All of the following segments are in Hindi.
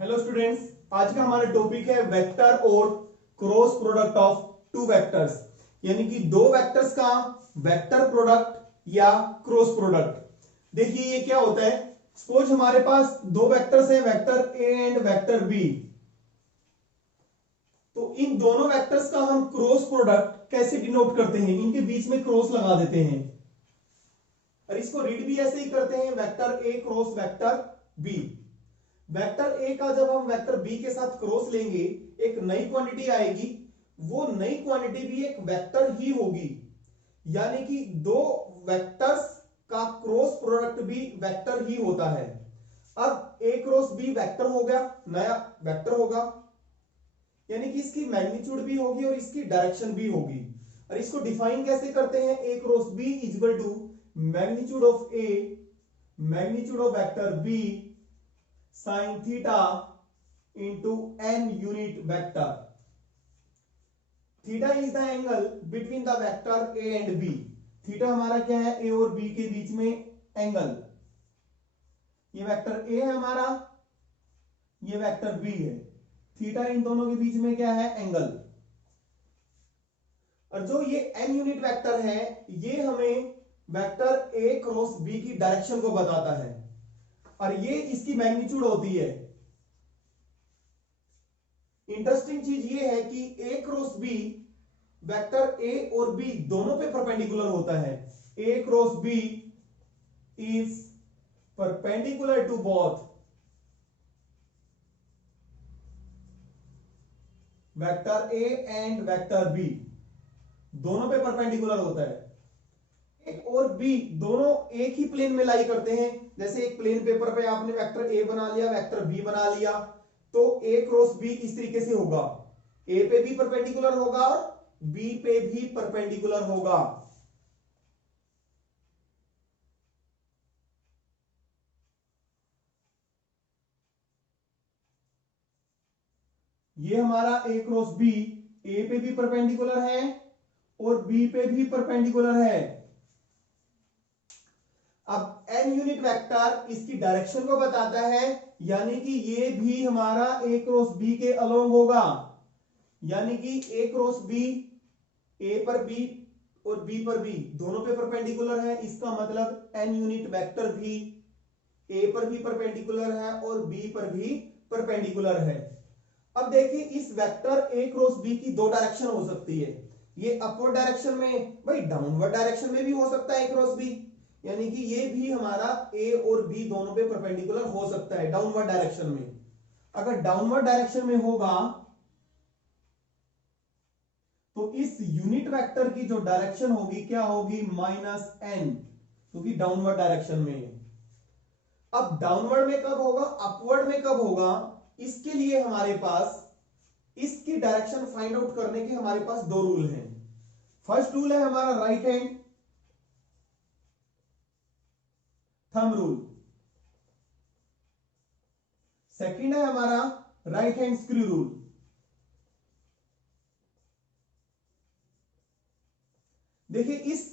हेलो स्टूडेंट्स, आज का हमारा टॉपिक है वेक्टर और cross product of two vectors, यानी कि दो वेक्टर्स का वेक्टर प्रोडक्ट या क्रॉस प्रोडक्ट। देखिए ये क्या होता है। सपोज हमारे पास दो वेक्टर्स हैं, vector A and vector B. तो इन दोनों वेक्टर्स का हम क्रॉस प्रोडक्ट कैसे डिनोट करते हैं, इनके बीच में क्रॉस लगा देते हैं और इसको रीड भी ऐसे ही करते हैं, vector A cross vector B. Vector A का जब हम वेक्टर बी के साथ क्रॉस लेंगे, एक नई क्वांटिटी आएगी। वो नई क्वांटिटी भी एक वेक्टर ही होगी, यानी कि दो वेक्टर्स का क्रॉस प्रोडक्ट भी वेक्टर ही होता है। अब ए क्रॉस बी वेक्टर हो गया, नया वेक्टर होगा, यानी कि इसकी मैग्नीट्यूड भी होगी और इसकी डायरेक्शन भी होगी। और इसको डिफाइन कैसे करते हैं, A cross B is equal to magnitude of A magnitude of vector B sin theta into n unit vector. Theta is the angle between the vector a and b. Theta हमारा क्या है, a और b के बीच में एंगल। ये वेक्टर a है हमारा, ये वेक्टर b है। थीटा इन दोनों के बीच में क्या है, एंगल। और जो ये n यूनिट वेक्टर है, ये हमें वेक्टर a क्रॉस b की डायरेक्शन को बताता है और ये इसकी मैग्नीट्यूड होती है। इंटरेस्टिंग चीज ये है कि a cross b vector a और b दोनों पे परपेंडिकुलर होता है। a cross b is perpendicular to both vector a and vector b, दोनों पे परपेंडिकुलर होता है। a और b दोनों एक ही प्लेन में लाई करते हैं। जैसे एक प्लेन पेपर पे आपने वेक्टर a बना लिया, वेक्टर b बना लिया, तो a क्रॉस b इस तरीके से होगा, a पे भी परपेंडिकुलर होगा और b पे भी परपेंडिकुलर होगा। ये हमारा a क्रॉस b a पे भी परपेंडिकुलर है और b पे भी परपेंडिकुलर है। अब n यूनिट वेक्टर इसकी डायरेक्शन को बताता है, यानी कि ये भी हमारा a क्रॉस b के अलोंग होगा, यानी कि a क्रॉस b a पर b और b पर b दोनों पे परपेंडिकुलर है। इसका मतलब n यूनिट वेक्टर भी a पर भी परपेंडिकुलर है और b पर भी परपेंडिकुलर है। अब देखिए इस वेक्टर a क्रॉस b की दो डायरेक्शन हो सकती है। ये अपवर्ड डायरेक्शन में, भाई डाउनवर्ड डायरेक्शन में भी हो सकता है a क्रॉस b, यानी कि ये भी हमारा a और b दोनों पे परपेंडिकुलर हो सकता है डाउनवर्ड डायरेक्शन में। अगर डाउनवर्ड डायरेक्शन में होगा तो इस यूनिट वेक्टर की जो डायरेक्शन होगी क्या होगी, -n, क्योंकि डाउनवर्ड डायरेक्शन में है। अब डाउनवर्ड में कब होगा, अपवर्ड में कब होगा, इसके लिए हमारे पास इसकी डायरेक्शन फाइंड आउट करने के हमारे पास दो रूल हैं। फर्स्ट रूल है हमारा right hand thumb rule, second है हमारा राइट हैंड स्क्रू रूल। देखिए इस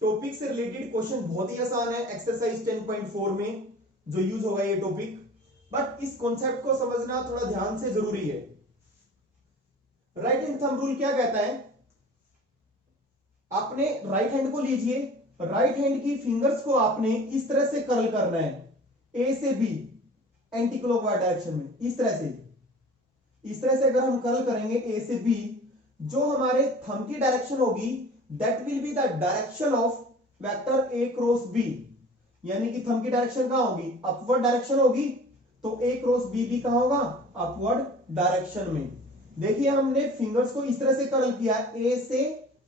टॉपिक से रिलेटेड क्वेश्चन बहुत ही आसान है, एक्सरसाइज 10.4 में जो यूज होगा ये टॉपिक, बट इस कॉन्सेप्ट को समझना थोड़ा ध्यान से जरूरी है। राइट हैंड थंब रूल क्या कहता है, आपने राइट हैंड को लीजिए, राइट हैंड की फिंगर्स को आपने इस तरह से कर्ल करना है, ए से बी एंटी क्लॉकवाइज डायरेक्शन में, इस तरह से अगर हम कर्ल करेंगे ए से बी, जो हमारे थंब की डायरेक्शन होगी that will be the direction of vector A cross B, यानी कि थंब की डायरेक्शन कहां होगी, अपवर्ड डायरेक्शन होगी, तो ए क्रॉस बी भी कहां होगा, अपवर्ड डायरेक्शन में। देखिए हमने फिंगर्स को इस तरह से कर्ल किया ए से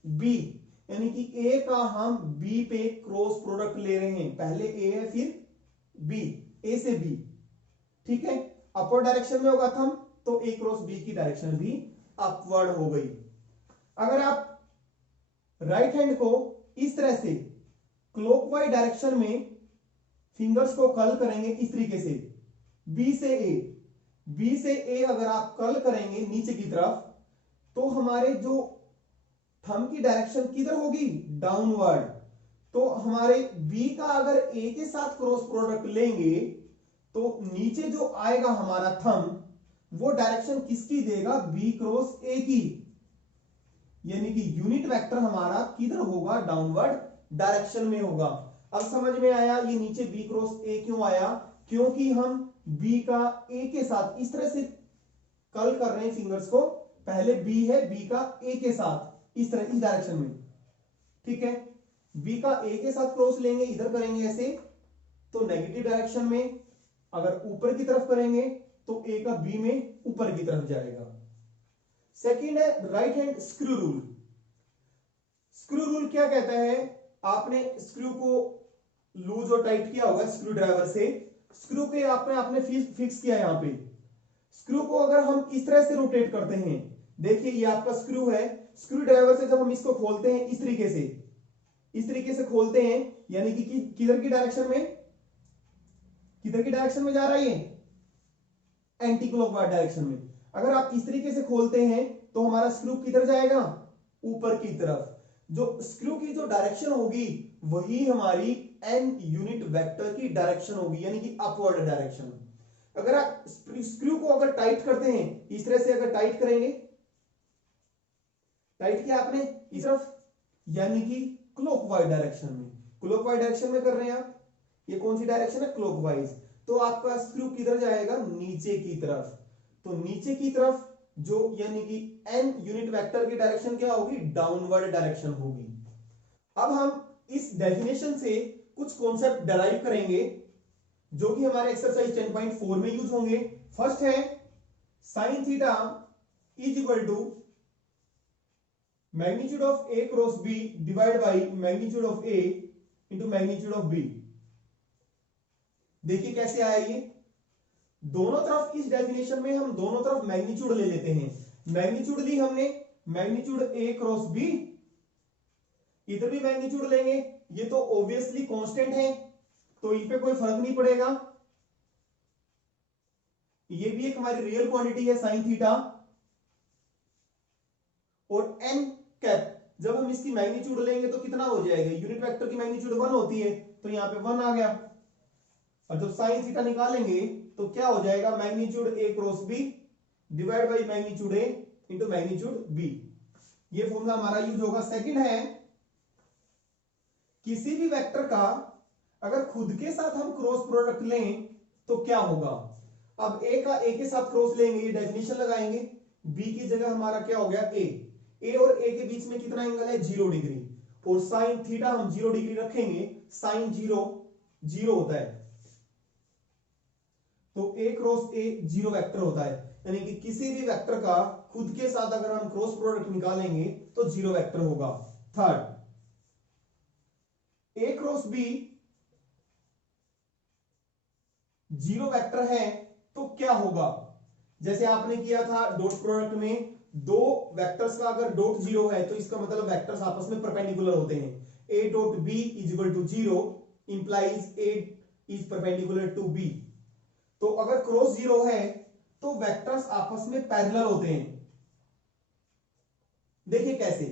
बी, यानी कि ए का हम बी पे क्रॉस प्रोडक्ट ले रहे हैं, पहले ए है फिर बी, ए से बी, ठीक है। अपवर्ड डायरेक्शन में होगा थंब, तो ए क्रॉस बी की डायरेक्शन भी अपवर्ड हो गई। अगर आप राइट हैंड को इस तरह से क्लॉकवाइज डायरेक्शन में फिंगर्स को कर्ल करेंगे इस तरीके से, बी से ए अगर आप कर्ल करेंगे नीचे की तरफ, तो हमारे जो थंब की डायरेक्शन किधर होगी, डाउनवर्ड। तो हमारे बी का अगर ए के साथ क्रॉस प्रोडक्ट लेंगे तो नीचे जो आएगा हमारा थंब वो डायरेक्शन किसकी देगा, बी क्रॉस ए की, यानी कि यूनिट वेक्टर हमारा किधर होगा, डाउनवर्ड डायरेक्शन में होगा। अब समझ में आया ये नीचे बी क्रॉस ए क्यों आया, क्योंकि हम बी का ए के साथ इस तरह से कर्ल कर रहे हैं फिंगर्स को, पहले बी है, बी का ए के साथ इस तरह, इस डायरेक्शन में, ठीक है। बी का ए के साथ क्रॉस लेंगे, इधर करेंगे ऐसे तो नेगेटिव डायरेक्शन में, अगर ऊपर की तरफ करेंगे तो ए का बी में ऊपर की तरफ जाएगा। सेकंड है right hand screw rule. Screw rule क्या कहता है, आपने स्क्रू को लूज और टाइट किया होगा स्क्रू ड्राइवर से, स्क्रू के आपने फिक्स किया यहां पे, स्क्रू को अगर हम इस तरह से रोटेट करते हैं, देखिए ये आपका स्क्रू है, स्क्रू ड्राइवर से जब हम इसको खोलते हैं इस तरीके से खोलते हैं, यानी कि किधर की डायरेक्शन में, किधर की डायरेक्शन में जा रहा है ये, एंटी क्लॉकवाइज डायरेक्शन में। अगर आप इस तरीके से खोलते हैं तो हमारा स्क्रू किधर जाएगा, ऊपर की तरफ। जो स्क्रू की जो डायरेक्शन होगी वही हमारी एन यूनिट वेक्टर की डायरेक्शन होगी, यानी कि अपवर्ड डायरेक्शन। अगर आप स्क्रू को अगर टाइट करते हैं इस तरह से, अगर टाइट करेंगे, टाइट किया आपने इस तरफ, यानी कि क्लॉकवाइज डायरेक्शन में, क्लॉकवाइज डायरेक्शन में कर रहे हैं आप, ये कौन सी डायरेक्शन है, क्लॉकवाइज, तो आपका स्क्रू किधर जाएगा, नीचे की तरफ। तो नीचे की तरफ जो, यानी कि एन यूनिट वेक्टर की डायरेक्शन क्या होगी, डाउनवर्ड डायरेक्शन होगी। अब हम इस डेफिनेशन से कुछ कॉन्सेप्ट डराइव करेंगे जो कि हमारे एक्सरसाइज 10.4 में यूज होंगे। फर्स्ट है sine theta is equal to magnitude of A cross B divide by magnitude of A into magnitude of B. देखिए कैसे आया ये, दोनों तरफ इस डेफिनेशन में हम दोनों तरफ मैग्नीट्यूड ले लेते हैं। मैग्नीट्यूड ली हमने, मैग्नीट्यूड ए क्रॉस बी, इधर भी मैग्नीट्यूड लेंगे, ये तो ऑब्वियसली कांस्टेंट है तो इन पे कोई फर्क नहीं पड़ेगा। ये भी एक हमारी रियल क्वांटिटी है साइन थीटा, और एन कैप जब हम इसकी मैग्नीट्यूड लेंगे तो कितना हो जाएगा, यूनिट वेक्टर की मैग्नीट्यूड 1 होती है तो यहां पे 1 आ गया, और जब साइन थीटा निकालेंगे तो क्या हो जाएगा, magnitude A cross B divide by magnitude A into magnitude B. ये फॉर्मूला हमारा यूज होगा। सेकंड है किसी भी वेक्टर का अगर खुद के साथ हम क्रॉस प्रोडक्ट लें तो क्या होगा। अब ए का ए के साथ क्रॉस लेंगे, ये डेफिनेशन लगाएंगे, बी की जगह हमारा क्या हो गया, ए और ए के बीच में कितना एंगल है, 0 डिग्री, और साइन थीटा हम 0 डिग्री रखेंगे, साइन 0 होता है, तो ए क्रॉस ए 0 वेक्टर होता है, यानी कि किसी भी वेक्टर का खुद के साथ अगर हम क्रॉस प्रोडक्ट निकालेंगे तो 0 वेक्टर होगा। थर्ड, ए क्रॉस बी 0 वेक्टर है तो क्या होगा, जैसे आपने किया था डॉट प्रोडक्ट में, दो वेक्टर्स का अगर डॉट 0 है तो इसका मतलब वेक्टर्स आपस में परपेंडिकुलर होते हैं। A dot B is equal to 0 implies A is perpendicular to B. तो अगर क्रॉस 0 है तो वेक्टर्स आपस में पैरेलल होते हैं। देखिए कैसे,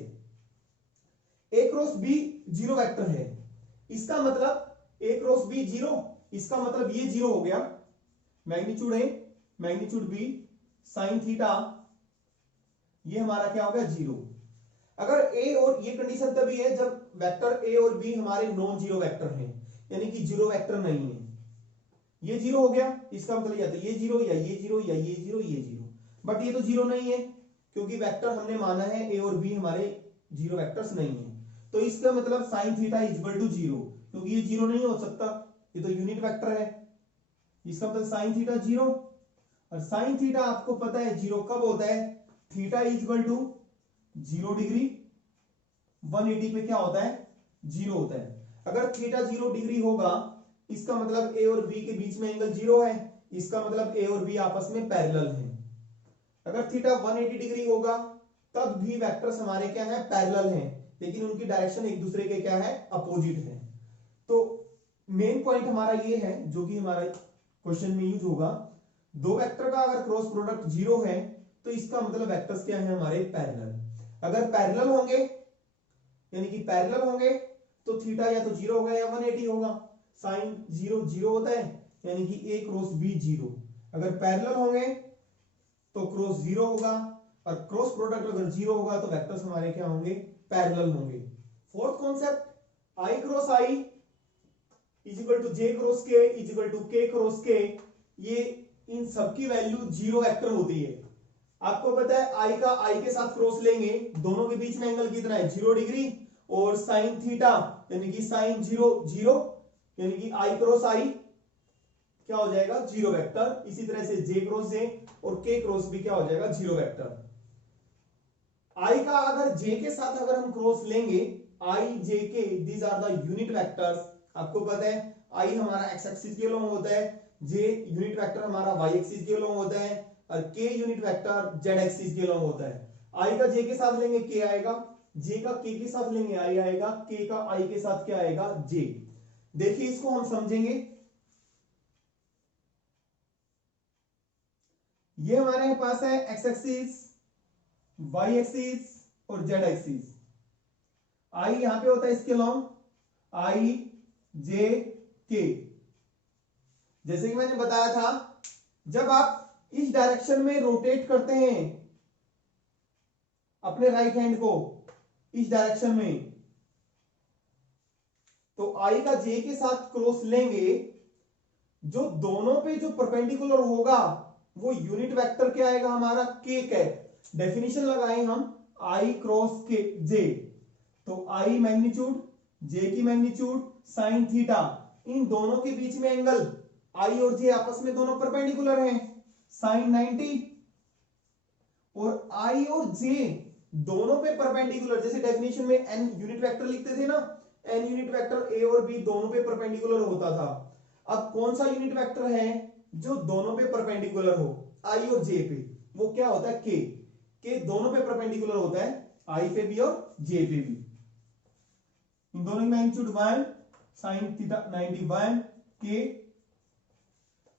ए क्रॉस बी 0 वेक्टर है, इसका मतलब ए क्रॉस बी 0, इसका मतलब ये 0 हो गया, magnitude A magnitude B sine theta, ये हमारा क्या हो गया, 0। अगर ए और, ये कंडीशन तभी है जब वेक्टर ए और बी हमारे नॉन 0 वेक्टर हैं, यानी कि 0 वेक्टर नहीं है। ये 0 हो गया, इसका मतलब या तो ये 0 या ये 0 या ये 0 ये 0, बट ये तो 0 नहीं है क्योंकि वेक्टर हमने माना है ए और बी हमारे 0 वेक्टर्स नहीं है। तो इसका मतलब sine theta is equal to 0, क्योंकि ये 0 नहीं हो सकता, ये तो यूनिट वेक्टर है, इसका मतलब साइन थीटा 0। और साइन थीटा आपको पता है 0 कब होता है, theta is equal to 0 degree, 180 पे क्या होता है, 0 होता है। अगर थीटा 0 डिग्री होगा इसका मतलब ए और बी के बीच में एंगल 0 है, इसका मतलब ए और बी आपस में पैरेलल हैं। अगर थीटा 180 डिग्री होगा तब भी वेक्टर्स हमारे क्या है, पैरेलल हैं, लेकिन उनकी डायरेक्शन एक दूसरे के क्या है, अपोजिट है। तो मेन पॉइंट हमारा ये है जो कि हमारा क्वेश्चन में यूज होगा, दो वेक्टर का अगर क्रॉस प्रोडक्ट 0 है तो इसका मतलब वेक्टर्स क्या है हमारे, पैरेलल। अगर पैरेलल होंगे, यानी कि पैरेलल होंगे तो थीटा या तो 0 होगा या 180 होगा। साइन 0 0 होता है, यानी कि ए क्रॉस बी 0। अगर पैरेलल होंगे तो क्रॉस 0 होगा, और क्रॉस प्रोडक्ट अगर 0 होगा तो वेक्टर्स हमारे क्या होंगे, पैरेलल होंगे। Fourth concept, I cross I is equal to J cross K is equal to K cross K, ये इन सबकी वैल्यू 0 वेक्टर होती है। आपको पता है आई का आई के साथ क्रॉस लेंगे, दोनों के बीच में एंगल कितना है, 0 डिग्री, और साइन थीटा यानी कि साइन 0 0, यानी कि आई क्रॉस आई क्या हो जाएगा, 0 वेक्टर। इसी तरह से जे क्रॉस जे और के क्रॉस भी क्या हो जाएगा, 0 वेक्टर। आई का अगर जे के साथ अगर हम क्रॉस लेंगे, I J K these are the unit vectors. आपको पता है आई हमारा एक्स एक्सिस के लॉन्ग होता है, जे यूनिट वेक्टर हमारा वाई एक्सिस के लॉन्ग होता है, और के यूनिट वेक्टर जेड एक्सिस के लॉन्ग होता है। आई का जे के साथ लेंगे के आएगा, जे का के के साथ लेंगे आई आएगा, के का आई के साथ क्या आएगा, जे। देखिए इसको हम समझेंगे, ये हमारे पास है एक्स एक्सिस, वाई एक्सिस और जेड एक्सिस। आई यहां पे होता है इसके लॉन्ग, आई जे के। जैसे कि मैंने बताया था, जब आप इस डायरेक्शन में रोटेट करते हैं अपने राइट हैंड को इस डायरेक्शन में, तो आई का जे के साथ क्रॉस लेंगे, जो दोनों पे जो परपेंडिकुलर होगा वो यूनिट वेक्टर क्या आएगा हमारा, के कैप। डेफिनेशन लगाएं हम, आई क्रॉस के जे, तो आई मैग्नीट्यूड, जे की मैग्नीट्यूड साइन थीटा, इन दोनों के बीच में एंगल आई और जे आपस में दोनों परपेंडिकुलर हैं, साइन 90, और आई और जे दोनों पे परपेंडिकुलर, जैसे डेफिनेशन में एन यूनिट वेक्टर लिखते थे ना, एन यूनिट वेक्टर ए और बी दोनों पे परपेंडिकुलर होता था। अब कौन सा यूनिट वेक्टर है जो दोनों पे परपेंडिकुलर हो, आई और जे पे, वो क्या होता है, के दोनों पे परपेंडिकुलर होता है, आई पे भी और जे पे भी। इन दोनों की मैग्नीट्यूड 1 साइन थीटा 91 के।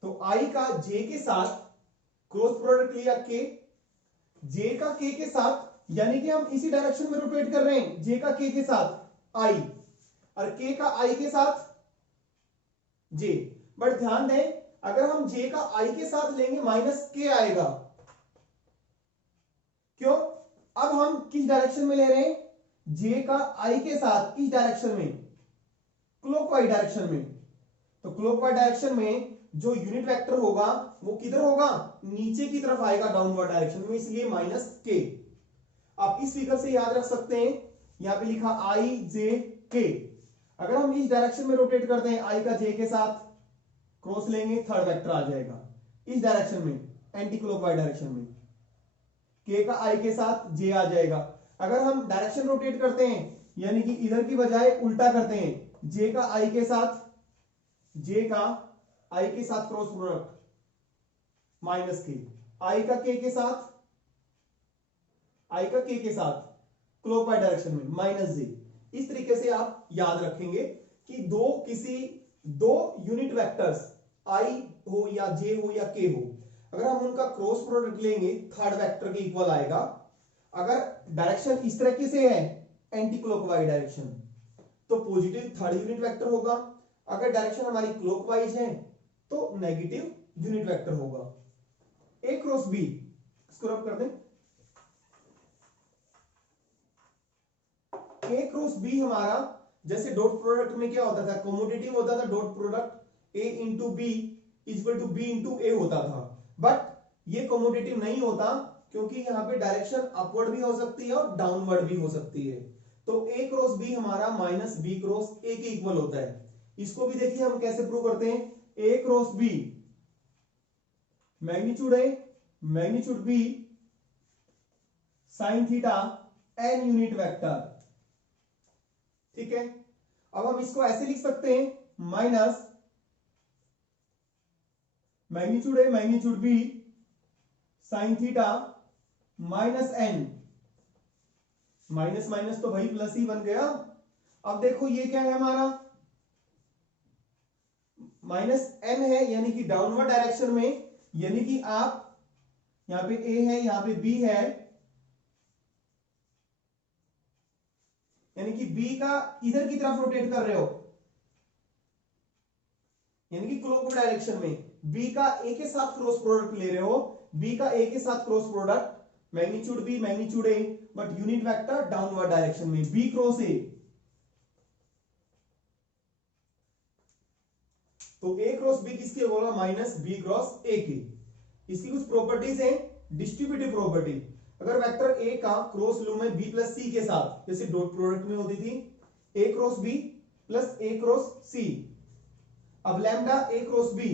तो आई का जे के साथ क्रॉस प्रोडक्ट लिया के, जे का के साथ, यानी कि हम इसी डायरेक्शन में रोटेट कर रहे हैं, जे का के साथ आई और के का आई के साथ जे। बट ध्यान दें, अगर हम जे का आई के साथ लेंगे माइनस के आएगा। क्यों? अब हम किस डायरेक्शन में ले रहे हैं, जे का आई के साथ इस डायरेक्शन में, क्लॉकवाइज डायरेक्शन में। तो क्लॉकवाइज डायरेक्शन में जो यूनिट वेक्टर होगा वो किधर होगा, नीचे की तरफ आएगा, डाउनवर्ड डायरेक्शन में, इसलिए माइनस के। आप इस फिगर से याद रख सकते हैं, यहां पे लिखा आई जे के। अगर हम इस डायरेक्शन में रोटेट करते हैं, आई का जे के साथ क्रॉस लेंगे, थर्ड वेक्टर आ जाएगा इस डायरेक्शन में, एंटी क्लॉकवाइज डायरेक्शन में, के का आई के साथ जे आ जाएगा। अगर हम डायरेक्शन रोटेट करते हैं, यानी कि इधर की बजाय उल्टा करते हैं, जे का आई के साथ, जे का आई के साथ क्रॉस प्रोडक्ट माइनस के, आई का के साथ, आई का के साथ क्लॉकवाइज डायरेक्शन में माइनस जे। इस तरीके से आप याद रखेंगे कि दो यूनिट वेक्टर्स आई हो या जे हो या के हो, अगर हम उनका क्रॉस प्रोडक्ट लेंगे थर्ड वेक्टर के इक्वल आएगा। अगर डायरेक्शन इस तरीके से है एंटी क्लॉकवाइज डायरेक्शन, तो पॉजिटिव थर्ड यूनिट वेक्टर होगा। अगर डायरेक्शन हमारी क्लॉकवाइज है तो नेगेटिव यूनिट वेक्टर होगा। ए क्रॉस बी, इसको रब कर दें, ए क्रॉस बी हमारा, जैसे डॉट प्रोडक्ट में क्या होता था, कॉम्यूटेटिव होता था, dot product A into B equal to B into A होता था। बट ये कॉम्यूटेटिव नहीं होता, क्योंकि यहां पे डायरेक्शन अपवर्ड भी हो सकती है और डाउनवर्ड भी हो सकती है। तो ए क्रॉस बी हमारा माइनस बी क्रॉस ए के इक्वल होता है। इसको भी देखिए हम कैसे प्रूव करते हैं, A cross B magnitude A magnitude B sine theta n unit vector. ठीक है, अब हम इसको ऐसे लिख सकते हैं, minus magnitude A magnitude B sine theta minus n, minus minus तो भाई प्लस ही बन गया। अब देखो ये क्या है हमारा, माइनस एन है, यानी कि डाउनवर्ड डायरेक्शन में, यानी कि आप यहां पे ए है यहां पे बी है, यानी कि बी का इधर की तरफ रोटेट कर रहे हो, यानी कि क्लॉक डायरेक्शन में बी का ए के साथ क्रॉस प्रोडक्ट ले रहे हो, बी का ए के साथ cross product, magnitude B magnitude A, but unit vector downward direction में बी क्रॉस ए। तो ए क्रॉस बी किसके बोला, माइनस बी क्रॉस ए की। इसकी कुछ प्रॉपर्टीज है, डिस्ट्रीब्यूटिव प्रॉपर्टी। अगर वेक्टर ए का क्रॉस लूं मैं बी प्लस सी के साथ, जैसे डॉट प्रोडक्ट में होती थी A cross B plus A cross C, अब lambda A cross B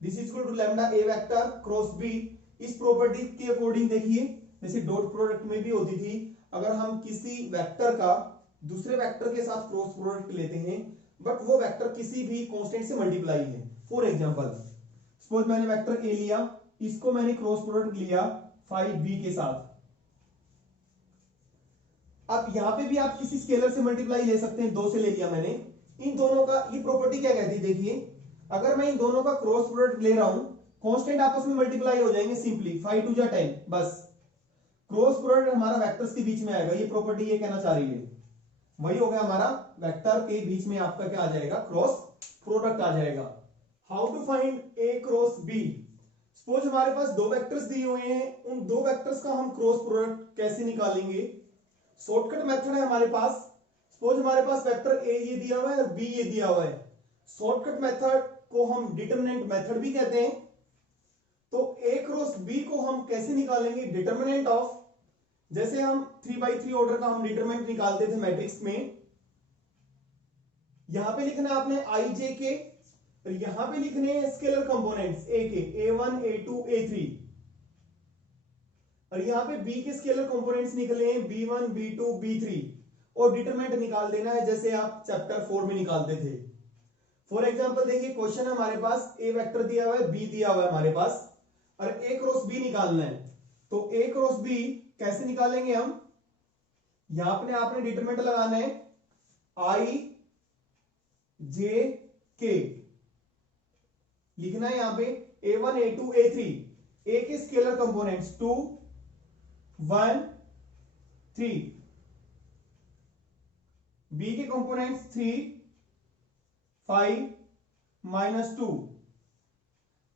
this is equal to lambda A vector cross B. इस प्रॉपर्टी के अकॉर्डिंग देखिए, जैसे डॉट प्रोडक्ट में भी होती थी, अगर हम किसी वेक्टर का दूसरे वेक्टर के साथ क्रॉस प्रोडक्ट लेते हैं बट वो वेक्टर किसी भी कांस्टेंट से मल्टीप्लाई है, फॉर एग्जांपल सपोज मैंने वेक्टर ए लिया, इसको मैंने क्रॉस प्रोडक्ट लिया 5b के साथ। अब यहां पे भी आप किसी स्केलर से मल्टीप्लाई ले सकते हैं, 2 से ले लिया मैंने। इन दोनों का ये प्रॉपर्टी क्या कहती है, देखिए अगर मैं इन दोनों का क्रॉस प्रोडक्ट ले रहा हूं, कांस्टेंट आपस में मल्टीप्लाई हो जाएंगे सिंपली, 5 2 जा 10, बस क्रॉस प्रोडक्ट हमारा वेक्टर्स के बीच में आएगा। ये प्रॉपर्टी ये कहना चाह रही है, वही हो गया हमारा वेक्टर के बीच में आपका क्या आ जाएगा, क्रॉस प्रोडक्ट आ जाएगा। How to find A cross B. Suppose हमारे पास 2 वेक्टर्स दिए हुए हैं, उन 2 वेक्टर्स का हम क्रॉस प्रोडक्ट कैसे निकालेंगे। शॉर्टकट मेथड है हमारे पास। सपोज हमारे पास वेक्टर ए ये दिया हुआ है और बी ये दिया हुआ है, शॉर्टकट मेथड को हम डिटरमिनेंट मेथड भी कहते हैं। तो ए क्रॉस बी को हम कैसे निकालेंगे, डिटरमिनेंट ऑफ, जैसे हम 3x3 ऑर्डर का हम डिटरमिनेंट निकालते थे मैट्रिक्स में, यहां पे लिखना आपने आई जे के, और यहां पे लिखने हैं स्केलर कंपोनेंट्स ए के, a1 a2 a3, और यहां पे बी के स्केलर कंपोनेंट्स निकले हैं b1 b2 b3, और डिटरमिनेंट निकाल देना है जैसे आप चैप्टर 4 में निकालते थे। फॉर एग्जांपल देखिए क्वेश्चन है हमारे पास, ए वेक्टर दिया हुआ है, बी दिया हुआ है हमारे पास, और ए क्रॉस बी निकालना है। तो ए क्रॉस बी कैसे निकालेंगे हम, यहां पे आपने डिटरमिनेंट लगाना है आई जे के, लिखना है यहां पे a1 a2 a3, ए के स्केलर कंपोनेंट्स 2 1 3, बी के कंपोनेंट्स 3 5 -2,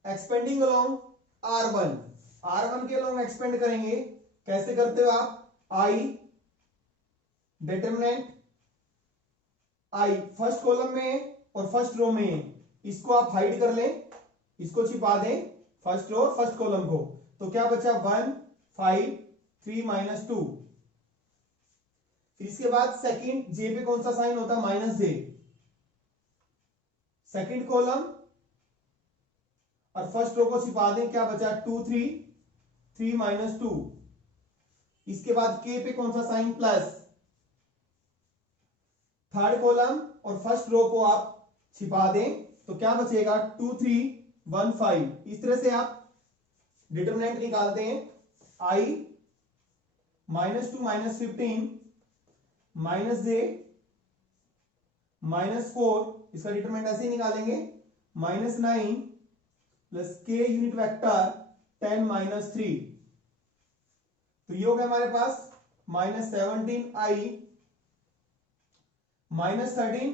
एक्सपेंडिंग अलोंग R1 के अलोंग एक्सपेंड करेंगे, कैसे करते हो आप, आई डिटरमिनेंट आई फर्स्ट कॉलम में और फर्स्ट रो में, इसको आप हाइड कर लें, इसको छिपा दें फर्स्ट रो और फर्स्ट कॉलम को, तो क्या बचा 1 5 3 -2। फिर इसके बाद सेकंड जे पे कौन सा साइन होता है, माइनस जे, सेकंड कॉलम और फर्स्ट रो को छिपा दें, क्या बचा 2 3 3 -2। इसके बाद के पे कौन सा साइन, प्लस, थर्ड कॉलम और फर्स्ट रो को आप छिपा दें, तो क्या बचेगा 2 3 1 5। इस तरह से आप डिटरमिनेंट निकालते हैं, आई -2 -15 -j -4, इसका डिटरमिनेंट ऐसे ही निकालेंगे, -9 प्लस के यूनिट वेक्टर 10 -3। तो ये हो गया हमारे पास -17i -13,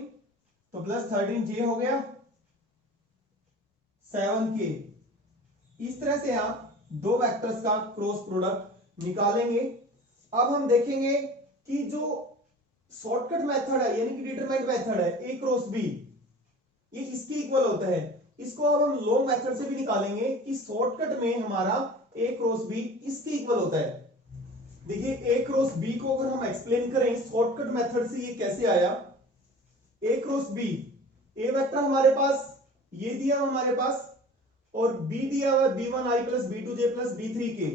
तो प्लस 13j हो गया 7k। इस तरह से आप 2 वेक्टर्स का क्रॉस प्रोडक्ट निकालेंगे। अब हम देखेंगे कि जो शॉर्टकट मेथड है यानी कि डिटरमिनेंट मेथड है ए क्रॉस बी, ये इसके इक्वल होता है। इसको अब हम लॉन्ग मेथड से भी निकालेंगे कि शॉर्टकट में हमारा ए क्रॉस बी इसके इक्वल होता है। देखिए ए क्रॉस बी को अगर हम एक्सप्लेन करें शॉर्टकट मेथड से, ये कैसे आया, ए क्रॉस बी, ए वेक्टर हमारे पास ये दिया हमारे पास, और बी दिया हुआ b1i plus b2j plus b3k,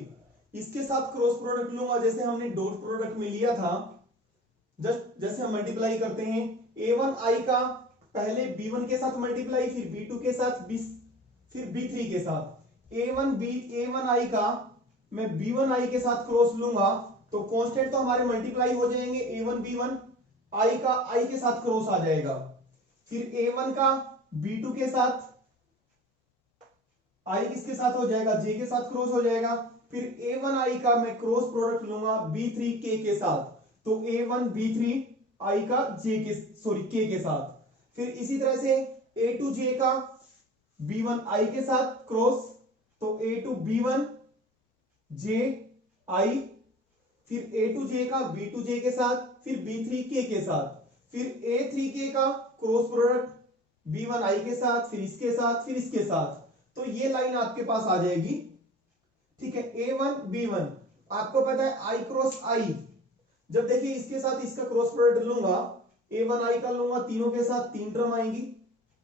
इसके साथ क्रॉस प्रोडक्ट लूंगा जैसे हमने डॉट प्रोडक्ट में लिया था, जस्ट जैसे हम मल्टीप्लाई करते हैं a1i का पहले b1 के साथ मल्टीप्लाई, फिर b2 के साथ, फिर b3 के साथ, a1i का मैं b1i के साथ क्रॉस लूंगा तो कांस्टेंट तो हमारे मल्टीप्लाई हो जाएंगे, a1 b1, i का i के साथ क्रॉस आ जाएगा, फिर a1 का b2 के साथ, i किसके साथ हो जाएगा, j के साथ क्रॉस हो जाएगा, फिर a1i का मैं क्रॉस प्रोडक्ट लूंगा b3k के साथ, तो a1 b3 i का k के साथ, फिर इसी तरह से ए टू जे का B1 I के साथ क्रॉस, तो ए टू B1 जे आई, फिर ए टू जे का B2 जे के साथ, फिर B3 के साथ, फिर A3 के का क्रॉस प्रोडक्ट B1 I के साथ, फिर इसके साथ, फिर इसके साथ। तो ये लाइन आपके पास आ जाएगी। ठीक है, A1 B1 आपको पता है I क्रॉस I, जब देखिए इसके साथ इसका क्रॉस प्रोडक्ट लूंगा, A1 I का लूंगा, तीनों के साथ 3 टर्म आएंगी,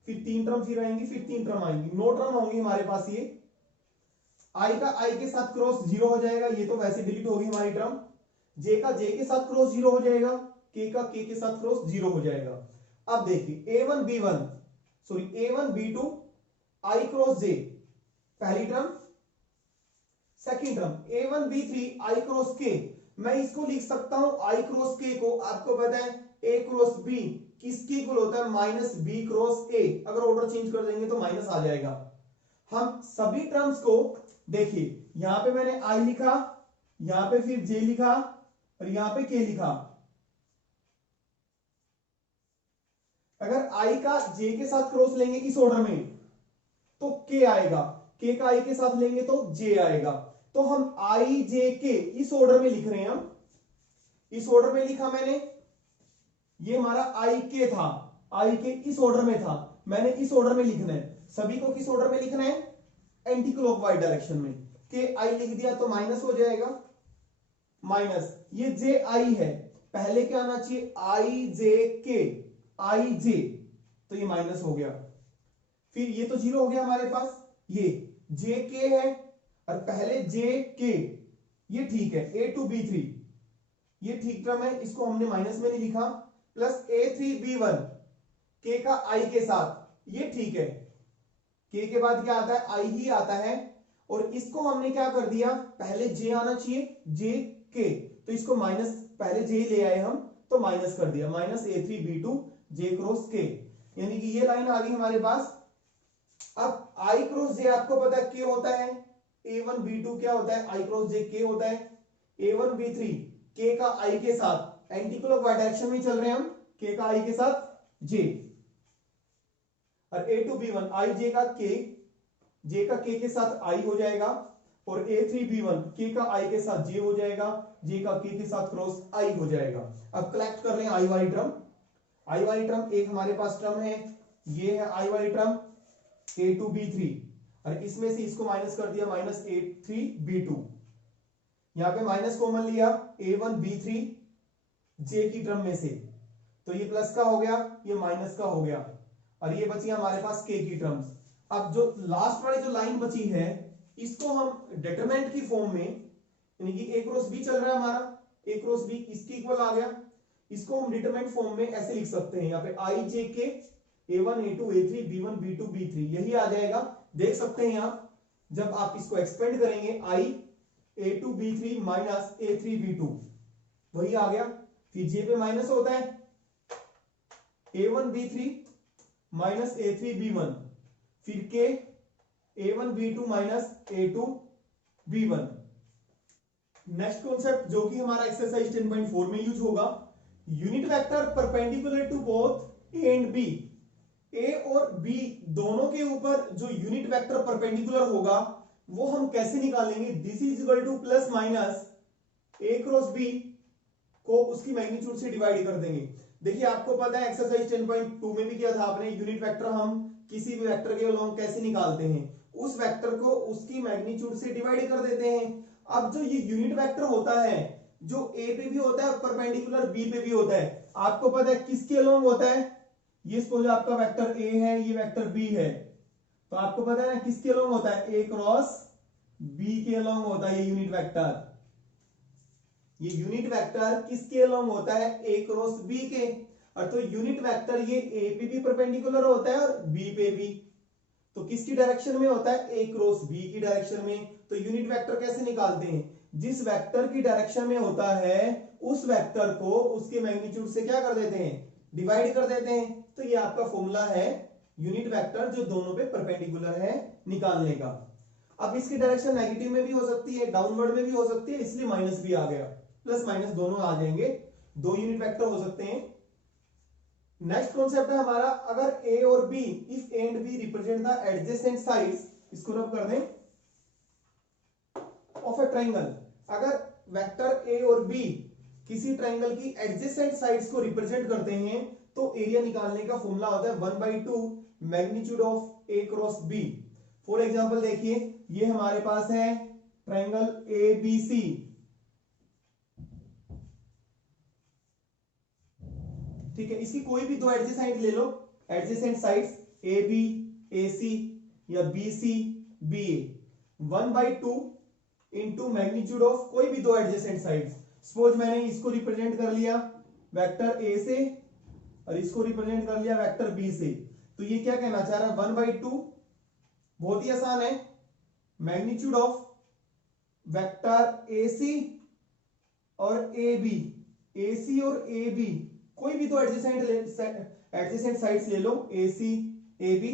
फिर 3 टर्म फिर आएंगी, फिर 3 टर्म आएंगी, 9 टर्म होंगी हमारे पास। ये I का I के साथ क्रॉस 0 हो जाएगा, ये तो वैसे डिलीट होगी हमारी टर्म। J का J के साथ क्रॉस 0 हो जाएगा, K का K के साथ क्रॉस 0 हो जाएगा। अब देखिए A1 B1 sorry A1 B2 I cross J पहली term, second term A1 B3 I cross K। मैं इसको लिख सकता हूं I क्रॉस K को, आपको पता है A क्रॉस B किसकी इक्वल होता है, माइनस B क्रॉस A। अगर ऑर्डर चेंज कर देंगे तो माइनस आ जाएगा। हम सभी टर्म्स को देखिए, यहां पे मैंने I लिखा, यहां पे फिर J लिखा और यहां पे K लिखा। अगर I का J के साथ क्रॉस लेंगे इस ऑर्डर में तो K आएगा, K का I के साथ लेंगे तो J आएगा। तो हम I J K इस ऑर्डर में लिख रहे हैं। हम इस ऑर्डर में लिखा मैंने, ये हमारा I K था, I K इस ऑर्डर में था, मैंने इस ऑर्डर में लिखना है। सभी को किस ऑर्डर में लिखना है, एंटी क्लॉकवाइज डायरेक्शन में। K I लिख दिया तो माइनस हो जाएगा, माइनस ये J I है, पहले क्या आना चाहिए I J K, I J, तो ये माइनस हो गया। फिर ये तो 0 हो गया हमारे पास, ये J K है और पहले J K, ये ठीक है। A टू B3 ये ठीक टर्म है, इसको हमने माइनस में नहीं लिखा, प्लस A3 B1 K का I के साथ, ये ठीक है। K के बाद क्या आता है, I ही आता है, और इसको हमने क्या कर दिया, पहले J आना चाहिए J K, तो इसको माइनस, पहले J ले आए हम तो माइनस कर दिया, minus A3 B2 J cross K, यानी कि ये लाइन आ गई हमारे पास। अब I क्रॉस J आपको पता है K होता है, A1 B2 क्या होता है, I क्रॉस J K होता है। A1 B3 K का I के साथ, एंटी क्लॉकवाइज डायरेक्शन में चल रहे हैं हम, K का I के साथ J, और A2 B1 I J का K, J का K के साथ I हो जाएगा, और A3 B1 K का I के साथ J हो जाएगा, J का K के साथ क्रॉस I हो जाएगा। अब कलेक्ट कर लें I वाली टर्म। I वाली टर्म एक हमारे पास टर्म है, ये है I वाली टर्म A2 B3, और इसमें से इसको माइनस कर दिया, माइनस A3 B2, यहां पे माइनस कॉमन लिया A1 B3 J की टर्म में से, तो ये प्लस का हो गया, ये माइनस का हो गया, और ये बची हमारे पास K की टर्म्स। अब जो लास्ट वाली जो लाइन बची है, इसको हम डिटरमिनेंट की फॉर्म में, यानी कि A क्रॉस B चल रहा है हमारा, A क्रॉस B इसकी इक्वल आ गया, इसको हम डिटरमिनेंट फॉर्म में ऐसे लिख सकते हैं, यहाँ पे I J K A1 A2 A3 B1 B2 B3 यही आ जाएगा। देख सकते हैं आप, जब आप इसको एक्सपेंड करेंगे I A2 B3 minus A3 B2 वही आ गया, फिर J पे माइनस होता है A1 B3 minus A3 B1, फिर K A1 B2 minus A2 B1। Next concept जो कि हमारा एक्सरसाइज 10.4 में यूज होगा, unit vector perpendicular to both A and B। A और B दोनों के ऊपर जो यूनिट वेक्टर परपेंडिकुलर होगा वो हम कैसे निकालेंगे, this is equal to plus minus A cross B को उसकी मैग्नीट्यूड से डिवाइड कर देंगे। देखिए आपको पता है एक्सरसाइज 10.2 में भी किया था आपने, यूनिट वेक्टर हम किसी भी वेक्टर के अलोंग कैसे निकालते हैं, उस वेक्टर को उसकी मैग्नीट्यूड से डिवाइड कर देते हैं। अब जो ये यूनिट वेक्टर होता है, जो A पे भी होता है परपेंडिकुलर B पे भी होता है, आपको पता है किसके अलोंग होता है, ये सपोज आपका वेक्टर A है, ये वेक्टर B है, तो आपको पता है ना किसके अलोंग होता है, A क्रॉस B के अलोंग होता है ये यूनिट वेक्टर। ये यूनिट वेक्टर किसके अलोंग होता है, A क्रॉस B के, और तो यूनिट वेक्टर ये A पे भी परपेंडिकुलर होता है और B पे भी, तो किसकी डायरेक्शन में होता है, A क्रॉस B की डायरेक्शन में। तो यूनिट वेक्टर कैसे निकालते हैं, जिस वेक्टर की डायरेक्शन में होता है उस वेक्टर को उसके मैग्नीट्यूड से क्या कर देते हैं, डिवाइड कर देते हैं। तो ये आपका फॉर्मूला है यूनिट वेक्टर जो दोनों पे परपेंडिकुलर है निकालने का। अब इसकी डायरेक्शन नेगेटिव में भी हो सकती है, डाउनवर्ड में भी हो सकती है, इसलिए माइनस भी आ गया, प्लस माइनस दोनों आ जाएंगे, दो यूनिट वेक्टर हो सकते हैं। नेक्स्ट कॉन्सेप्ट है हमारा, अगर ए और B, if A and B represent the adjacent sides, इसको रब कर दें, ऑफ ए ट्राइंगल। अगर वेक्टर ए और बी किसी ट्राइंगल की एडजेसेंट साइड्स को रिप्रेजेंट करते हैं तो एरिया निकालने का फॉर्मूला होता है 1/2 magnitude of A cross B. For example देखिए, ये हमारे पास है ट्राइंगल ए बी सी, ठीक है। इसकी कोई भी दो एडजेसेंट ले लो, adjacent sides A B A C या B C B A, 1/2 into magnitude of कोई भी दो एडजेसेंट साइड्स। सपोज मैंने इसको रिप्रेजेंट कर लिया वेक्टर ए से और इसको रिप्रेजेंट कर लिया वेक्टर बी से, तो ये क्या कहना चाह रहा है, 1/2, बहुत ही आसान है, मैग्नीट्यूड ऑफ वेक्टर ए सी और ए बी, ए सी और ए बी कोई भी दो एडजेसेंट साइड्स ले लो, ए सी ए बी,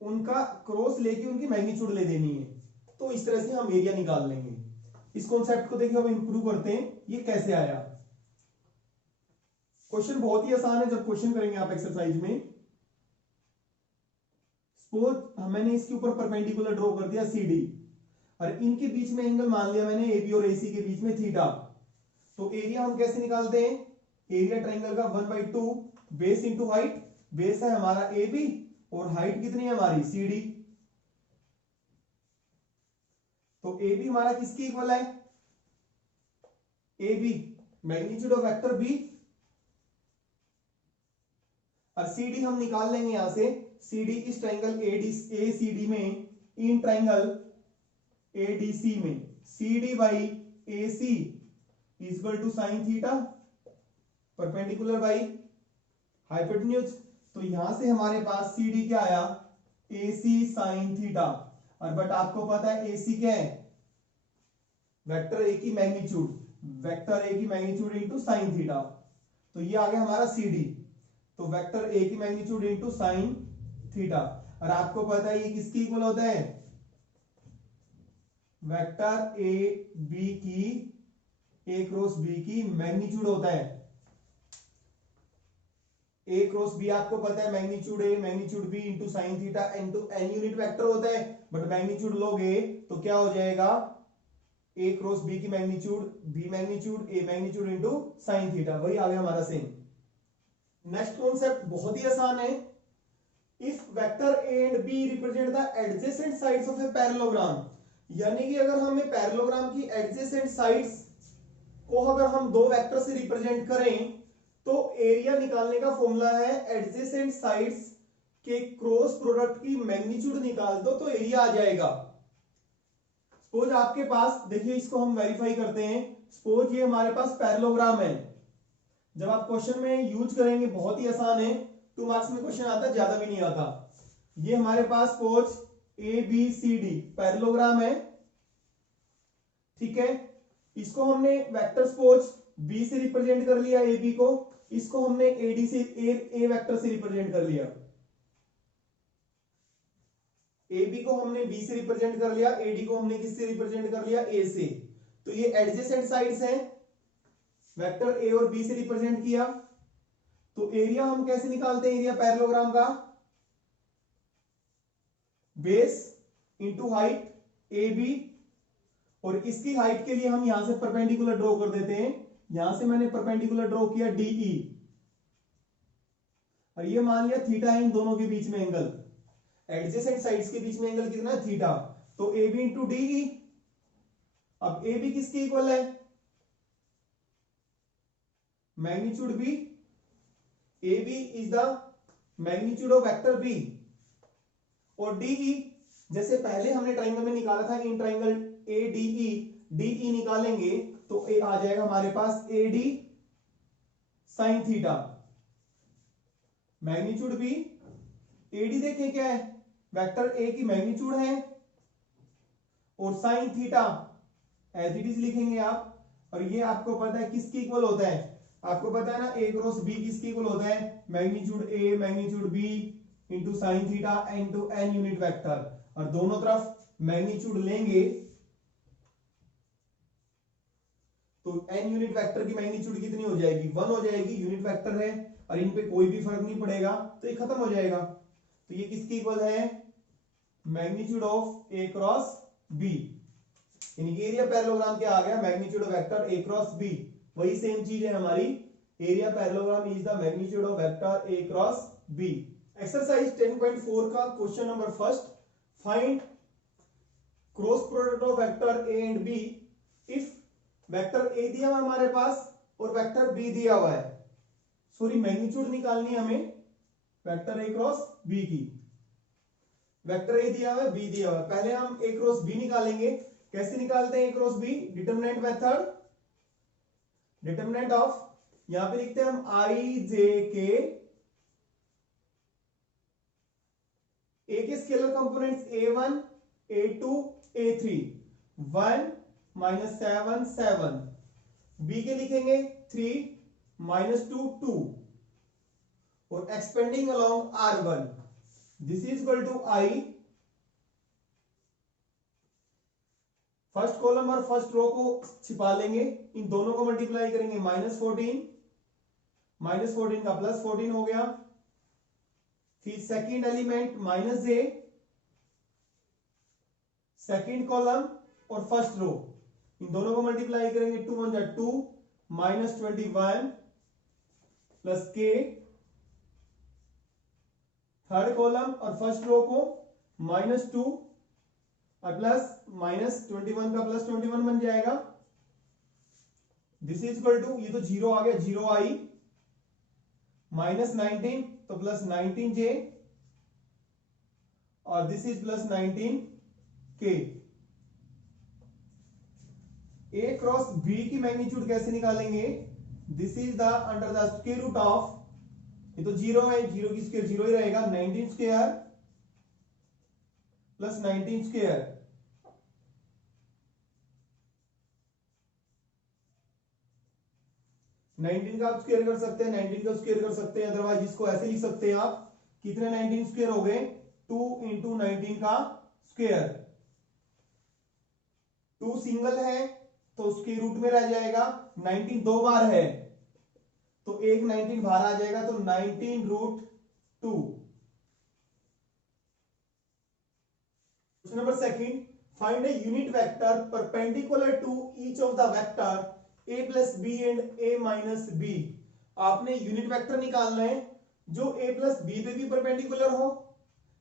उनका क्रॉस लेके उनकी मैग्नीट्यूड ले देनी है। तो इस तरह से हम एरिया निकाल लेंगे। इस कॉन्सेप्ट को देखिए हम इंप्रूव करते हैं, ये कैसे आया। क्वेश्चन बहुत ही आसान है, जब क्वेश्चन करेंगे आप एक्सरसाइज में। सपोज मैंने इसके ऊपर परपेंडिकुलर ड्रॉ कर दिया सी डी, और इनके बीच में एंगल मान लिया मैंने ए बी और ए सी के बीच में थीटा। तो एरिया हम कैसे निकालते हैं, एरिया ट्राइंगल का 1/2 बेस इंटू हाइट, बेस है हमारा ए बी और हाइट कितनी है हमारी सी डी। तो ए बी हमारा किसकी इक्वल है, A B magnitude of vector B, और सी डी हम निकाल लेंगे यहां से, सी डी इस ट्राइंगल ए सी डी में, in triangle A D C में C D by A C equal to sine theta perpendicular by hypotenuse. तो यहां से हमारे पास सी डी क्या आया, ए सी साइन थीटा, और बट आपको पता है ए सी क्या है, वेक्टर ए की मैग्नीट्यूड, वेक्टर ए की मैग्नीट्यूड इंटू साइन थीटा। तो ये आ गया हमारा सी डी, तो वेक्टर ए की मैग्नीट्यूड इंटू साइन थीटा। और आपको पता है ये किसकी इक्वल होता है, वेक्टर ए बी की, ए क्रॉस बी की मैग्नीट्यूड होता है। ए क्रॉस बी आपको पता है magnitude A magnitude B into sine theta into N unit vector होता है, बट मैग्नीट्यूड लोगे तो क्या हो जाएगा, ए क्रॉस बी की magnitude B magnitude A magnitude into sine theta, वही आ गया हमारा सेम। नेक्स्ट कॉन्सेप्ट बहुत ही आसान है, if vector A and B represent the adjacent sides of a parallelogram, यानी कि अगर हमें पैरेललोग्राम की एडजेसेंट साइड्स को अगर हम दो वेक्टर से रिप्रेजेंट करें तो एरिया निकालने का फॉर्मूला है एडजेसेंट साइड्स के क्रॉस प्रोडक्ट की मैग्नीट्यूड निकाल दो तो एरिया आ जाएगा। सपोज आपके पास, देखिए इसको हम वेरीफाई करते हैं, सपोज ये हमारे पास पैरेललोग्राम है, जब आप क्वेश्चन में यूज करेंगे बहुत ही आसान है, 2 मार्क्स में क्वेश्चन आता है, ज्यादा भी नहीं आता। ये हमारे पास suppose A B C D parallelogram है, ठीक है। इसको हमने वेक्टर सपोज बी से रिप्रेजेंट कर लिया ए बी को, इसको हमने ए डी से ए वेक्टर से रिप्रेजेंट कर लिया, ए बी को हमने बी से रिप्रेजेंट कर लिया, ए डी को हमने किससे रिप्रेजेंट कर लिया, ए से। तो ये एडजेसेंट साइड्स हैं, वेक्टर ए और बी से रिप्रेजेंट किया। तो एरिया हम कैसे निकालते हैं, एरिया पैरेललोग्राम का base into height A B, और इसकी हाइट के लिए हम यहां से परपेंडिकुलर ड्रॉ कर देते हैं, यहां से मैंने परपेंडिकुलर ड्रॉ किया डीई, और ये मान लिया थीटा है इन दोनों के बीच में एंगल, एडजेसेंट साइड्स के बीच में एंगल कितना है, थीटा। तो ए बी इंटू डीई, अब ए बी किसकी इक्वल है, magnitude B, A B is the magnitude of vector B, और डीई जैसे पहले हमने ट्राइंगल में निकाला था, in triangle A D E, D E निकालेंगे तो ए आ जाएगा हमारे पास A D sine theta, magnitude B, A D देखिए क्या है, वेक्टर ए की मैग्नीट्यूड है, और sine theta as it is लिखेंगे आप। और ये आपको पता है किसकी इक्वल होता है, आपको पता है ना, ए क्रॉस बी किसकी इक्वल होता है, magnitude A magnitude B into sine theta into N unit vector, और दोनों तरफ मैग्नीट्यूड लेंगे तो एन यूनिट वेक्टर की मैग्नीट्यूड कितनी हो जाएगी, 1 हो जाएगी, यूनिट वेक्टर है। और इन पे कोई भी फर्क नहीं पड़ेगा तो ये खत्म हो जाएगा। तो ये किसकी इक्वल है, magnitude of A cross B, यानी कि एरिया पैरेललोग्राम क्या आ गया, magnitude of vector A cross B. वही सेम चीज है हमारी, area parallelogram is the magnitude of vector A cross B. Exercise 10.4 का question number first, find cross product of vector A and B if vector A दिया हुआ हमारे पास और वेक्टर बी दिया हुआ है। सॉरी, मैग्नीट्यूड निकालनी है हमें वेक्टर ए क्रॉस बी की। वेक्टर ए दिया हुआ है, बी दिया हुआ है, पहले हम ए क्रॉस बी निकालेंगे। कैसे निकालते हैं A cross B, determinant method, determinant of, यहां पे लिखते हैं हम आई जे के, ए के scalar components A1 A2 A3, 1 -7 7, B के लिखेंगे 3 -2 2, और expanding along R1, this is equal to I, first column और फर्स्ट रो को छिपा लेंगे, इन दोनों को मल्टीप्लाई करेंगे, -14 का +14 हो गया, फिर second element -j, second column और फर्स्ट रो, इन दोनों को मल्टीप्लाई करेंगे, 2 1 2, -21 प्लस k, थर्ड कॉलम और फर्स्ट रो को -2 और प्लस -21 का +21 बन जाएगा, दिस इज इक्वल टू, ये तो 0 आ गया, 0 आई, -19 तो +19j, और this is +19k। A cross B की मैग्नीट्यूड कैसे निकालेंगे, this is the under the square root of, ये तो 0 है, 0 की स्क्वायर 0 ही रहेगा, 19 स्क्वायर प्लस 19 स्क्वायर, नाइनटीन का आप स्क्वायर कर सकते हैं, 19 का स्क्वायर कर सकते हैं, अदरवाइज इसको ऐसे लिख सकते हैं आप, कितने 19 स्क्वायर हो गए, 2 × 19 का स्क्वायर, 2 सिंगल है तो उसके रूट में रह जाएगा, 19 दो बार है तो एक 19 बाहर आ जाएगा, तो 19√2। Question number second, find a unit vector perpendicular to each of the vector a plus B and a minus B. आपने यूनिट वेक्टर निकालना है जो a प्लस बी पे भी परपेंडिकुलर हो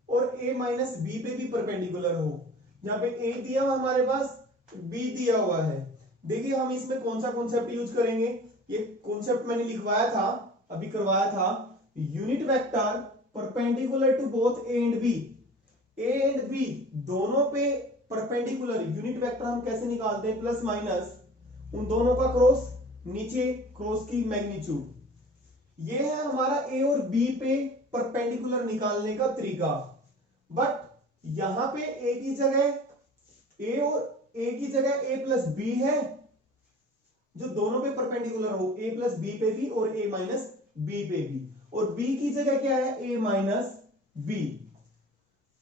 और a माइनस बी पे भी परपेंडिकुलर हो। यहाँ पे a दिया हुआ हमारे पास, b दिया हुआ है। देखिए हम इसमें कौन सा कॉन्सेप्ट यूज करेंगे, ये कॉन्सेप्ट मैंने लिखवाया था, अभी करवाया था, unit vector perpendicular to both a and b। a and b दोनों पे परपेंडिकुलर यूनिट वेक्टर हम कैसे निकालते हैं, प्लस माइनस उन दोनों का क्रॉस, नीचे क्रॉस की मैग्नीट्यूड। ये है हमारा ए और बी पे परपेंडिकुलर निकालने का तरीका। बट यहां पे ए की जगह ए प्लस बी है जो दोनों पे परपेंडिकुलर हो, ए प्लस बी पे भी और ए माइनस बी पे भी, और बी की जगह क्या है, ए माइनस बी।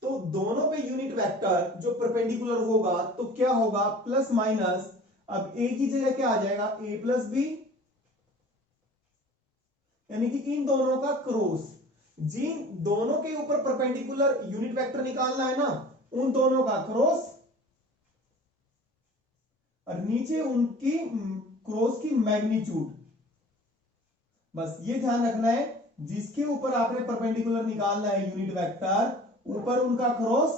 तो दोनों पे यूनिट वेक्टर जो परपेंडिकुलर होगा तो क्या होगा, प्लस माइनस, अब ए की जगह क्या आ जाएगा, ए प्लस बी, यानी कि इन दोनों का क्रॉस, जिन दोनों के ऊपर परपेंडिकुलर यूनिट वेक्टर निकालना है ना, उन दोनों का क्रॉस, और नीचे उनकी क्रॉस की मैग्नीट्यूड। बस ये ध्यान रखना है, जिसके ऊपर आपने परपेंडिकुलर निकालना है यूनिट वेक्टर, ऊपर उनका क्रॉस,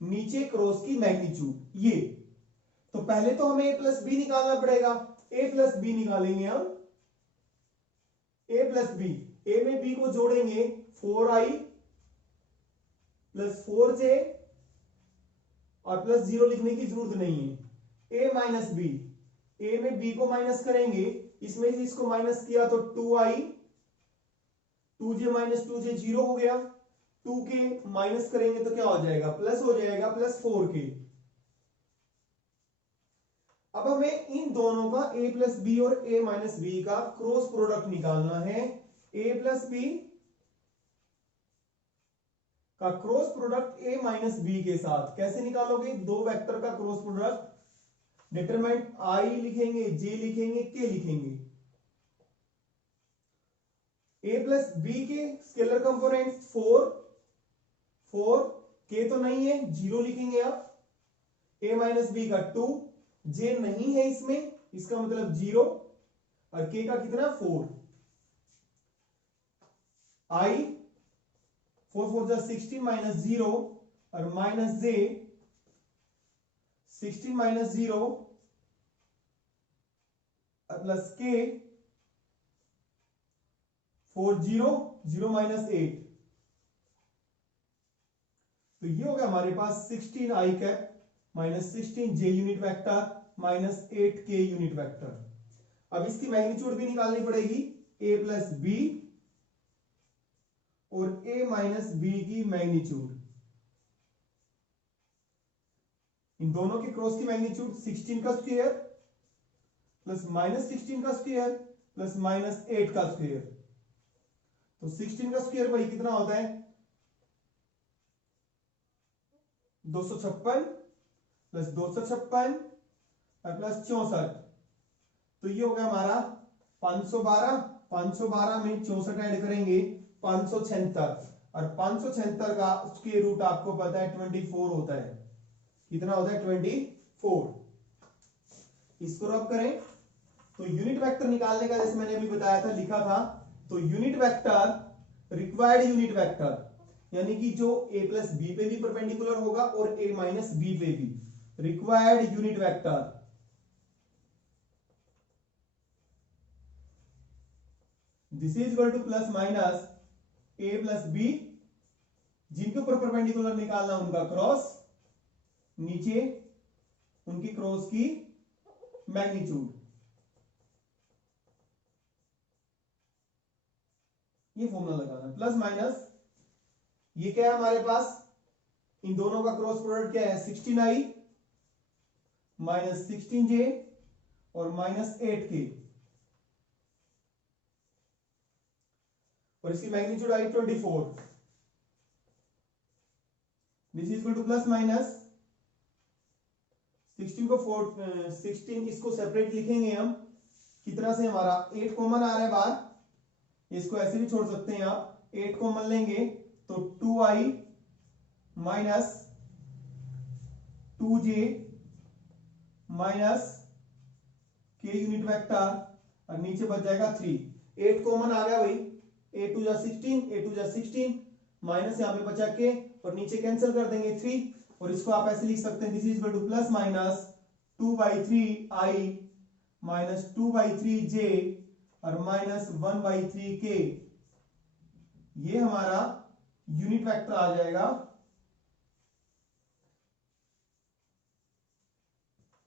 नीचे क्रॉस की मैग्नीट्यूड। ये तो पहले तो हमें a प्लस बी निकालना पड़ेगा, a प्लस बी निकालेंगे हम, a प्लस बी, a में b को जोड़ेंगे, 4i प्लस 4j, और प्लस 0 लिखने की जरूरत नहीं है, a माइनस बी, a में b को माइनस करेंगे, इसमें से इसको माइनस किया तो 2i, 2j माइनस 2j 0 हो गया, 2k माइनस करेंगे तो क्या हो जाएगा, प्लस हो जाएगा, प्लस 4k। अब हमें इन दोनों का a प्लस बी और a माइनस बी का क्रॉस प्रोडक्ट निकालना है। a प्लस बी का cross product a minus B के साथ कैसे निकालोगे, दो वेक्टर का क्रॉस प्रोडक्ट, डिटरमिनेंट i लिखेंगे, j लिखेंगे, k लिखेंगे। ए प्लस बी के स्केलर कंपोनेंट 4 4 के तो नहीं है, 0 लिखेंगे आप। ए माइनस बी का 2, जे नहीं है इसमें, इसका मतलब 0, और के का कितना 4। आई 4 4 जा 16 माइनस 0 और माइनस जे 16 माइनस 0 प्लस के 4 0 0 माइनस 8। तो ये हो गया हमारे पास 16 आई कैप माइनस 16 जे यूनिट वेक्टर माइनस 8 के यूनिट वेक्टर। अब इसकी मैग्नीट्यूड भी निकालनी पड़ेगी, ए प्लस बी और ए माइनस बी की मैग्नीट्यूड, इन दोनों के क्रॉस की मैग्नीट्यूड 16 का स्क्वायर प्लस माइनस 16 का स्क्वायर प्लस माइनस 8 का स्क्वायर। तो 16 का स्क्वायर वही कितना होता है 256 प्लस 256 और प्लस 64। तो ये हो गया हमारा 512, 512 में 64 ऐड करेंगे 576, और 576 का स्क्वायर रूट आपको पता है 24 होता है। कितना होता है 24। इसको रब करें तो यूनिट वेक्टर निकालने का जैसे मैंने अभी बताया था, लिखा था, तो unit vector required unit vector यानी कि जो a प्लस बी पे भी परपेंडिकुलर होगा और a माइनस बी पे भी, required unit vector this is equal to plus minus a plus B, जिनके ऊपर परपेंडिकुलर निकालना उनका क्रॉस, नीचे उनकी क्रॉस की मैग्नीट्यूड। ये फॉर्मूला लगाना प्लस माइनस, ये क्या है हमारे पास, इन दोनों का क्रॉस प्रोडक्ट क्या है 16i माइनस 16j और माइनस 8k, और इसकी magnitude I 24। This is equal to plus minus 16 को 16 इसको सेपरेट लिखेंगे हम, कितना से हमारा 8 कॉमन आ रहा है बाहर, इसको ऐसे भी छोड़ सकते हैं आप, 8 कॉमन लेंगे तो 2i minus 2j minus k unit vector, और नीचे बच जाएगा 3। 8 कॉमन आ गया भाई, 8 2 जा 16, 8 2 जा 16 माइनस यहां पे बचा k और नीचे कैंसिल कर देंगे 3, और इसको आप ऐसे लिख सकते हैं this is equal to plus minus 2/3i minus 2/3j और माइनस 1/3k। ये हमारा यूनिट वेक्टर आ जाएगा